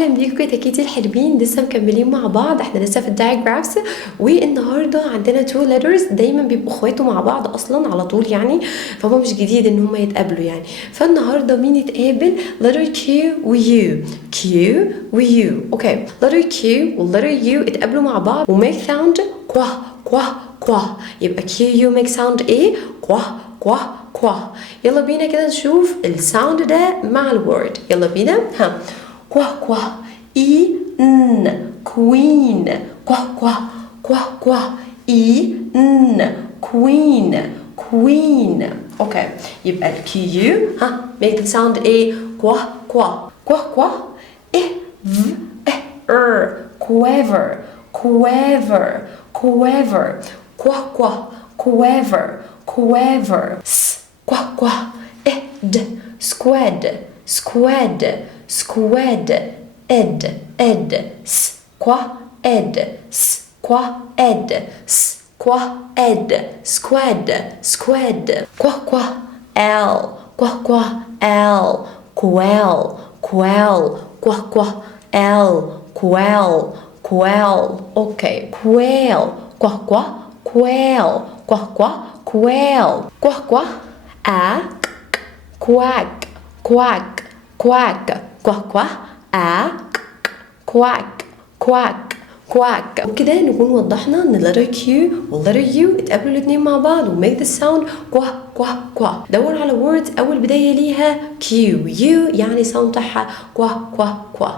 اهلا بيكم كتاكيتي الحلوين، لسه مكملين مع بعض. احنا لسه في الدايجرافز، والنهارده عندنا تو letters دايما بيبقوا اخواته مع بعض اصلا على طول يعني، فهو مش جديد ان هم يتقابلوا يعني. فالنهارده مين يتقابل؟ letter Q و U. Q و U. اوكي، letter Q و letter U اتقابلوا مع بعض و make sound كوا كوا كوا. يبقى Q U make sound ايه؟ كوا كوا كوا. يلا بينا كده نشوف الساوند ده مع الورد. يلا بينا. ها، كوا كوا. اي ان كوين. كوا كوا كوا كوا. اي ان كوين كوين. اوكي، يبقى الكيو ها make the sound ايه؟ كوا كوا كوا كوا. اه v اه ر quiver quiver quiver. كوا كوا quiver quiver. s كوا كوا. ed squad squad squad. ed ed. squad squad squad squad squad. كوا كوا. l كوا كوا l quell quell. كوا كوا l quell quell. اوكي، quail كوا كوا quail كوا كوا quail. كوا كوا. a quack quack quack. كوا كوا a quack quack quack. وبكده نكون وضحنا ان letter Q و letter U اتقابلوا الاتنين مع بعض و make the sound كوا كوا كوا. دور على words اول بداية ليها Q U يعني sound بتاعها كوا كوا كوا.